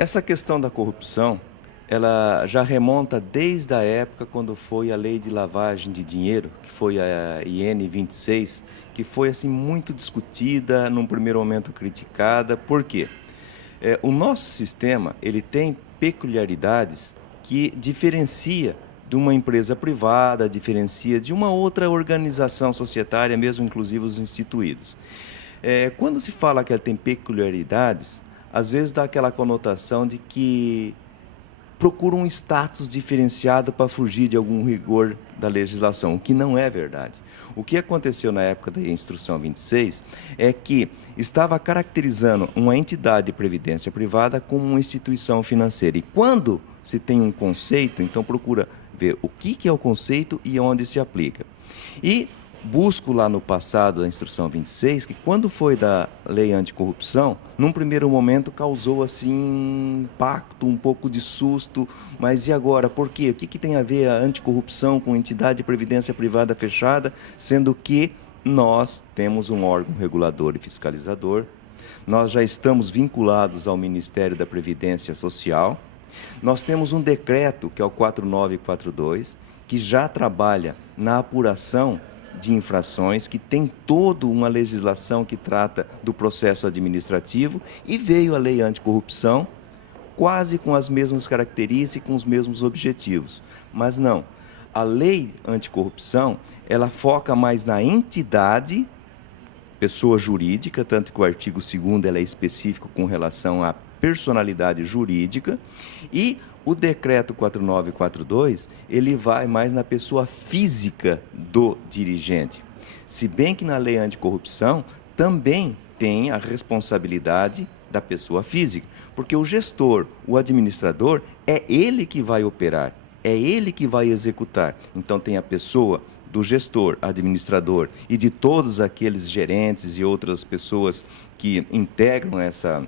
Essa questão da corrupção, ela já remonta desde a época quando foi a lei de lavagem de dinheiro, que foi a IN 26, que foi assim muito discutida, num primeiro momento criticada. Por quê? O nosso sistema, ele tem peculiaridades que diferencia de uma empresa privada, diferencia de uma outra organização societária, mesmo inclusive os instituídos. Quando se fala que ela tem peculiaridades, às vezes dá aquela conotação de que procura um status diferenciado para fugir de algum rigor da legislação, o que não é verdade. O que aconteceu na época da Instrução 26 é que estava caracterizando uma entidade de previdência privada como uma instituição financeira. E quando se tem um conceito, então procura ver o que é o conceito e onde se aplica. E busco lá no passado da Instrução 26, que quando foi da lei anticorrupção, num primeiro momento causou assim um impacto, um pouco de susto, mas e agora? Por quê? O que tem a ver a anticorrupção com entidade de previdência privada fechada, sendo que nós temos um órgão regulador e fiscalizador, nós já estamos vinculados ao Ministério da Previdência Social, nós temos um decreto, que é o 4942, que já trabalha na apuração de infrações, que tem toda uma legislação que trata do processo administrativo, e veio a lei anticorrupção, quase com as mesmas características e com os mesmos objetivos. Mas não, a lei anticorrupção, ela foca mais na entidade, pessoa jurídica, tanto que o artigo 2º ela é específico com relação à personalidade jurídica, e o decreto 4942, ele vai mais na pessoa física do dirigente. Se bem que na lei anticorrupção também tem a responsabilidade da pessoa física, porque o gestor, o administrador, é ele que vai operar, é ele que vai executar. Então tem a pessoa do gestor, administrador e de todos aqueles gerentes e outras pessoas que integram essa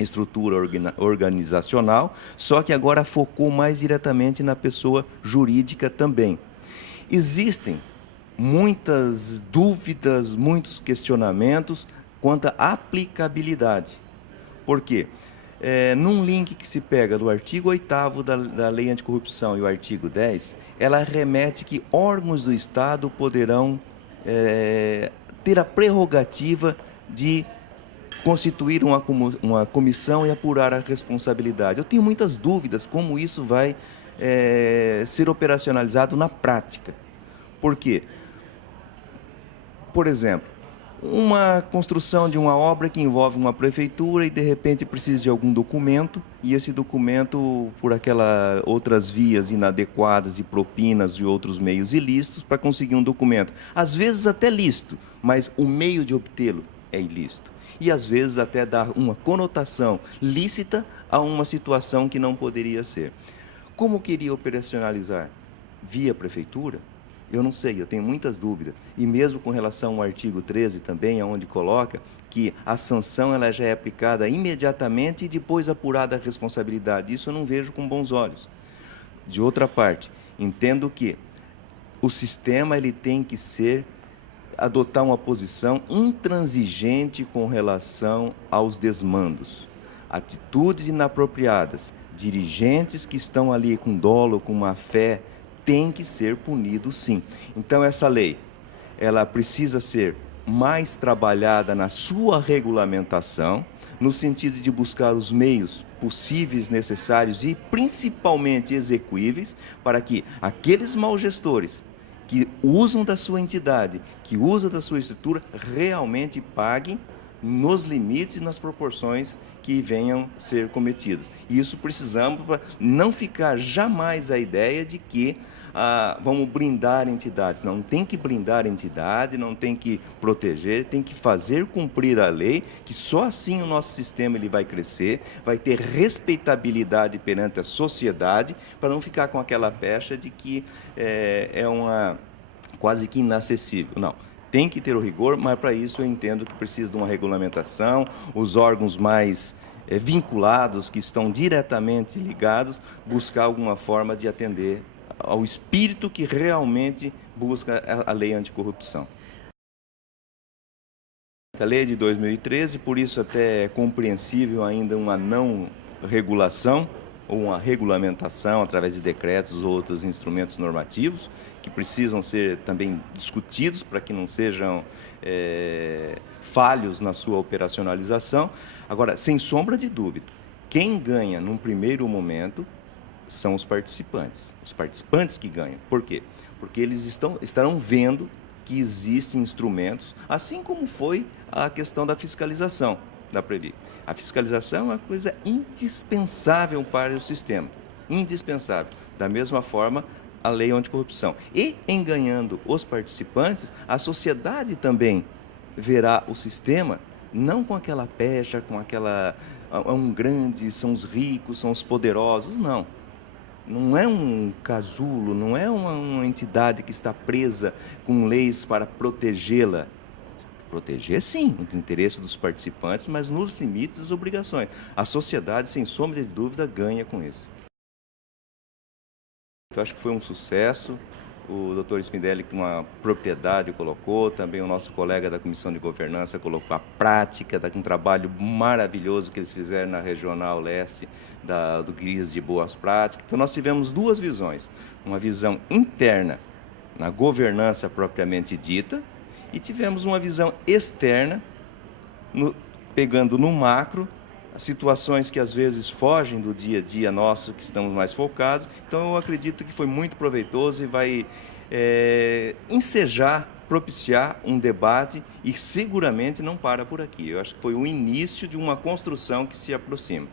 estrutura organizacional, só que agora focou mais diretamente na pessoa jurídica também. Existem muitas dúvidas, muitos questionamentos quanto à aplicabilidade. Por quê? Num link que se pega do artigo 8º da Lei Anticorrupção e o artigo 10, ela remete que órgãos do Estado poderão ter a prerrogativa de constituir uma comissão e apurar a responsabilidade. Eu tenho muitas dúvidas como isso vai ser operacionalizado na prática. Por quê? Por exemplo, uma construção de uma obra que envolve uma prefeitura e de repente precisa de algum documento, e esse documento, por aquelas outras vias inadequadas de propinas e outros meios ilícitos, para conseguir um documento. Às vezes até lícito, mas o meio de obtê-lo é ilícito. E às vezes até dá uma conotação lícita a uma situação que não poderia ser. Como queria operacionalizar? Via prefeitura? Eu não sei, eu tenho muitas dúvidas. E mesmo com relação ao artigo 13 também, onde coloca que a sanção ela já é aplicada imediatamente e depois apurada a responsabilidade. Isso eu não vejo com bons olhos. De outra parte, entendo que o sistema ele tem que adotar uma posição intransigente com relação aos desmandos. Atitudes inapropriadas, dirigentes que estão ali com dolo, com má fé, têm que ser punidos sim. Então essa lei, ela precisa ser mais trabalhada na sua regulamentação, no sentido de buscar os meios possíveis, necessários e principalmente execuíveis para que aqueles maus gestores que usam da sua entidade, que usam da sua estrutura, realmente paguem nos limites e nas proporções que venham ser cometidos. E isso precisamos para não ficar jamais a ideia de que vamos blindar entidades. Não tem que blindar a entidade, não tem que proteger, tem que fazer cumprir a lei, que só assim o nosso sistema ele vai crescer, vai ter respeitabilidade perante a sociedade, para não ficar com aquela pecha de que quase que inacessível. Não. Tem que ter o rigor, mas para isso eu entendo que precisa de uma regulamentação, os órgãos mais vinculados, que estão diretamente ligados, buscar alguma forma de atender ao espírito que realmente busca a lei anticorrupção. A lei é de 2013, por isso até é compreensível ainda uma não regulação ou uma regulamentação através de decretos ou outros instrumentos normativos que precisam ser também discutidos para que não sejam falhos na sua operacionalização. Agora, sem sombra de dúvida, quem ganha num primeiro momento são os participantes que ganham. Por quê? Porque eles estarão vendo que existem instrumentos, assim como foi a questão da fiscalização da Previ. A fiscalização é uma coisa indispensável para o sistema, indispensável. Da mesma forma, a lei anticorrupção. E, em ganhando os participantes, a sociedade também verá o sistema não com aquela pecha, com aquela... um grande, são os ricos, são os poderosos, não. Não é um casulo, não é uma entidade que está presa com leis para protegê-la. Proteger, sim, o interesse dos participantes, mas nos limites das obrigações. A sociedade, sem sombra de dúvida, ganha com isso. Eu acho que foi um sucesso. O doutor Spinelli, com uma propriedade, colocou, também o nosso colega da Comissão de Governança colocou a prática, um trabalho maravilhoso que eles fizeram na Regional Leste, do Guias de Boas Práticas. Então, nós tivemos duas visões, uma visão interna, na governança propriamente dita, e tivemos uma visão externa, pegando no macro, as situações que às vezes fogem do dia a dia nosso, que estamos mais focados. Então eu acredito que foi muito proveitoso e vai ensejar, propiciar um debate e seguramente não para por aqui. Eu acho que foi o início de uma construção que se aproxima.